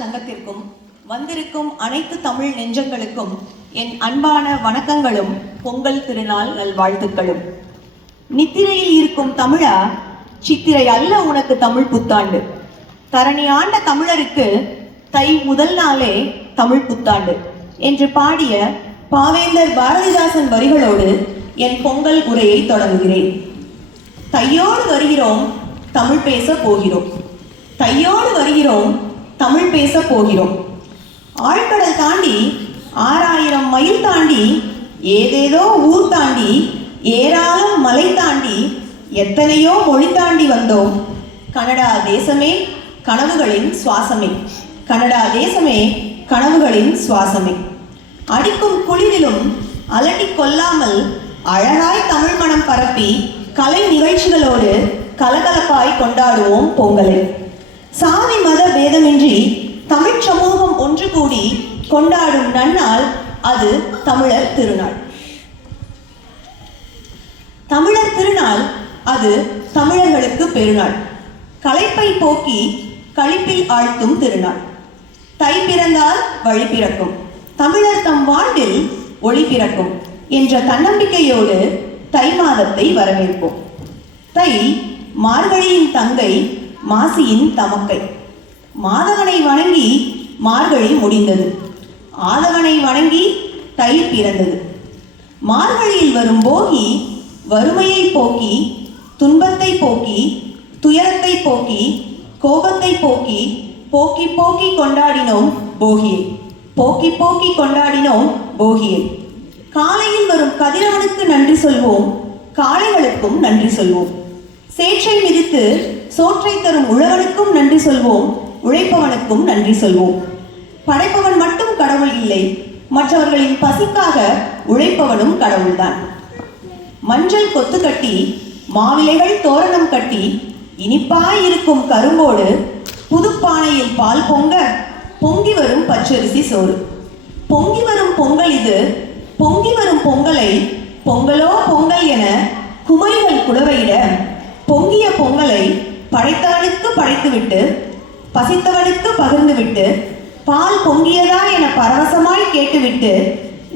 சங்கத்திற்கும் வந்திருக்கும் அனைத்து தமிழ் நெஞ்சங்களுக்கும் என் அன்பான வணக்கங்களும் பொங்கல் திருநாள் நல்வாழ்த்துக்களும். நித்திரையில் இருக்கும் தமிழா, சித்திரை அல்ல உனக்கு தமிழ் புத்தாண்டு. தரணி ஆண்ட தமிழருக்கு தை முதல் நாளே தமிழ் புத்தாண்டு என்று பாடிய பாவேந்தர் பாரதிதாசன் வரிகளோடு என் பொங்கல் உரையை தொடங்குகிறேன். தையோடு வருகிறோம், தமிழ் பேச போகிறோம். தையோடு வருகிறோம், தமிழ் பேச போகிறோம். ஆழ்கடல் தாண்டி 6000 மைல் தாண்டி ஏதேதோ ஊர் தாண்டி ஏராளம் மலை தாண்டி எத்தனையோ மொழி தாண்டி வந்தோம். கனடா தேசமே கனவுகளின் சுவாசமே, கனடா தேசமே கனவுகளின் சுவாசமே. அடிக்கும் குளிரிலும் அலட்டி கொள்ளாமல் அழகாய் தமிழ் மனம் பரப்பி கலை நிகழ்ச்சிகளோடு கலகலப்பாய் கொண்டாடுவோம் பொங்கலை. சாதி மத பேதமின்றி தமிழ் சமூகம் ஒன்று கூடி கொண்டாடும் நன்னாள் அது தமிழர் திருநாள். தமிழர் திருநாள் அது தமிழர்களுக்கு பெருநாள். களைப்பை போக்கி களிப்பில் ஆழ்த்தும் திருநாள். தை பிறந்தால் வழி பிறக்கும், தமிழர் தம் வாழ்வில் ஒளி பிறக்கும் என்ற தன்னம்பிக்கையோடு தை மாதத்தை வரவேற்போம். தை மார்கழியின் தங்கை, மாசியின் தமக்கை. மாதவனை வணங்கி மார்கழி முடிந்தது, ஆதவனை வணங்கி தை பிறந்தது. மார்கழியில் வரும் போகி வறுமையை போக்கி, துன்பத்தை போக்கி, துயரத்தை போக்கி, கோபத்தை போக்கி, போக்கி போக்கி கொண்டாடினோம் போகியை, போக்கி போக்கி கொண்டாடினோம் போகியை. காலையில் வரும் கதிரவனுக்கு நன்றி சொல்வோம், காளைகளுக்கும் நன்றி சொல்வோம். சேற்றை மிதித்து சோற்றை தரும் உழவனுக்கும் நன்றி சொல்வோம், உழைப்பவனுக்கும் நன்றி சொல்வோம். படைப்பவன் மட்டும் கடவுள் இல்லை, மற்றவர்களின் பசிக்காக உழைப்பவனும் கடவுள்தான். மஞ்சள் கொத்து கட்டி மாவிலைகள் தோரணம் கட்டி இனிப்பாய் இருக்கும் கரும்போடு புதுப்பானையில் பால் பொங்க பொங்கி வரும் பச்சரிசி சோறு. பொங்கி வரும் பொங்கல் இது, பொங்கி வரும் பொங்கலை பொங்கலோ பொங்கல் என குமரிகள் குலவையிட பொங்கிய பொங்கலை படைத்தவனுக்கு படைத்துவிட்டு பசித்தவனுக்கு பகிர்ந்துவிட்டு பால் பொங்கியதா என பரவசமாய் கேட்டுவிட்டு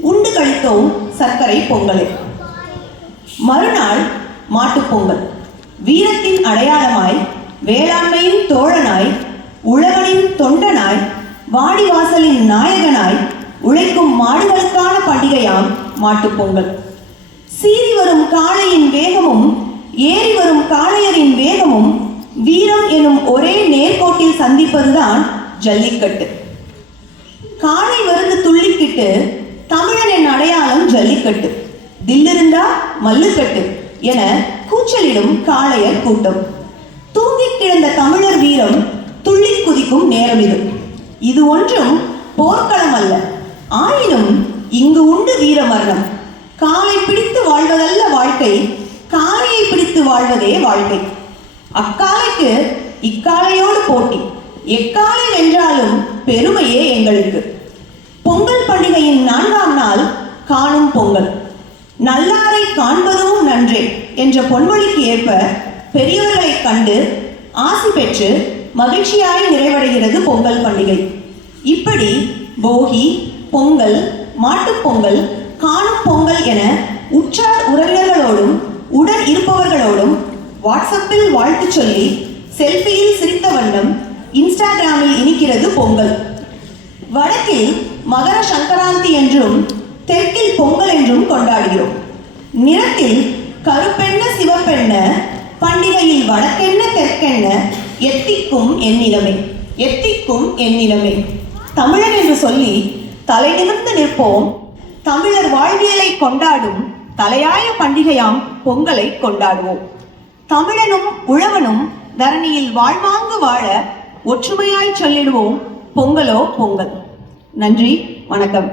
உண்டு கழித்தோம் சர்க்கரை பொங்கலை. மறுநாள் மாட்டுப்பொங்கல். வீரத்தின் அடையாளமாய், வேளாண்மையின் தோழனாய், உழவனின் தொண்டனாய், வாடிவாசலின் நாயகனாய் உழைக்கும் மாடுகளுக்கான பண்டிகையாம் மாட்டுப்பொங்கல். சீறி வரும் காளையின் வேகமும் ஏறி வரும் காளையரின் வேகமும் வீரம் எனும் ஒரே நேர்கோட்டில் சந்திப்பதுதான் ஜல்லிக்கட்டு. காளை வருது துள்ளிக்கிட்டு, தமிழனின் அடையாளம் ஜல்லிக்கட்டு. தில்லிருந்தா மல்லுக்கட்டு என கூச்சலிடும் காளையர் கூட்டம். தூங்கி கிடந்த தமிழர் வீரம் துள்ளி குதிக்கும் நேரம் இது. இது ஒன்றும் போர்க்களம் அல்ல, ஆயினும் இங்கு உண்டு வீர மரணம். காலை பிடித்து வாழ்வதல்ல வாழ்க்கை, காளையை பிடித்து வாழ்வதே வாழ்க்கை. அக்காலைக்கு இக்காலையோடு போட்டி, எக்காலை வென்றாலும் பெருமையே எங்களுக்கு. பொங்கல் பண்டிகையின் 4ஆம் நாள் காணும் பொங்கல். நல்லாரை காண்பதும் நன்றே என்ற பொன்மொழிக்கு ஏற்ப பெரியவர்களை கண்டு ஆசி பெற்று மகிழ்ச்சியாய் நிறைவடைகிறது பொங்கல் பண்டிகை. இப்படி போகி, பொங்கல், மாட்டுப்பொங்கல், காணும் பொங்கல் என உற்றார் உறவினர்களோடும் உடன் இருப்பவர்களோடும் வாட்ஸ்அப்பில் வாழ்த்து சொல்லி செல்ஃபியில் சிரித்த வண்ணம் இன்ஸ்டாகிராமில் இனிக்கிறது பொங்கல். வடக்கில் மகர சங்கராந்தி என்றும் தெற்கில் பொங்கல் என்றும் கொண்டாடுகிறோம். நிறத்தில் கருப்பெண்ண சிவப்பெண்ண, பண்டிகையில் வடக்கெண்ண தெற்கெண்ண, எத்திக்கும் எண்ணிலமே, எத்திக்கும் எண்ணிலமே. தமிழன் என்று சொல்லி தலை நிமிர்ந்து நிற்போம், தமிழர் வாழ்வியலை கொண்டாடும் தலையாய பண்டிகையாம் பொங்கலை கொண்டாடுவோம். தமிழனும் உழவனும் தரணியில் வாழ்வாங்கு வாழ ஒற்றுமையாய் சொல்லிடுவோம் பொங்கலோ பொங்கல். நன்றி, வணக்கம்.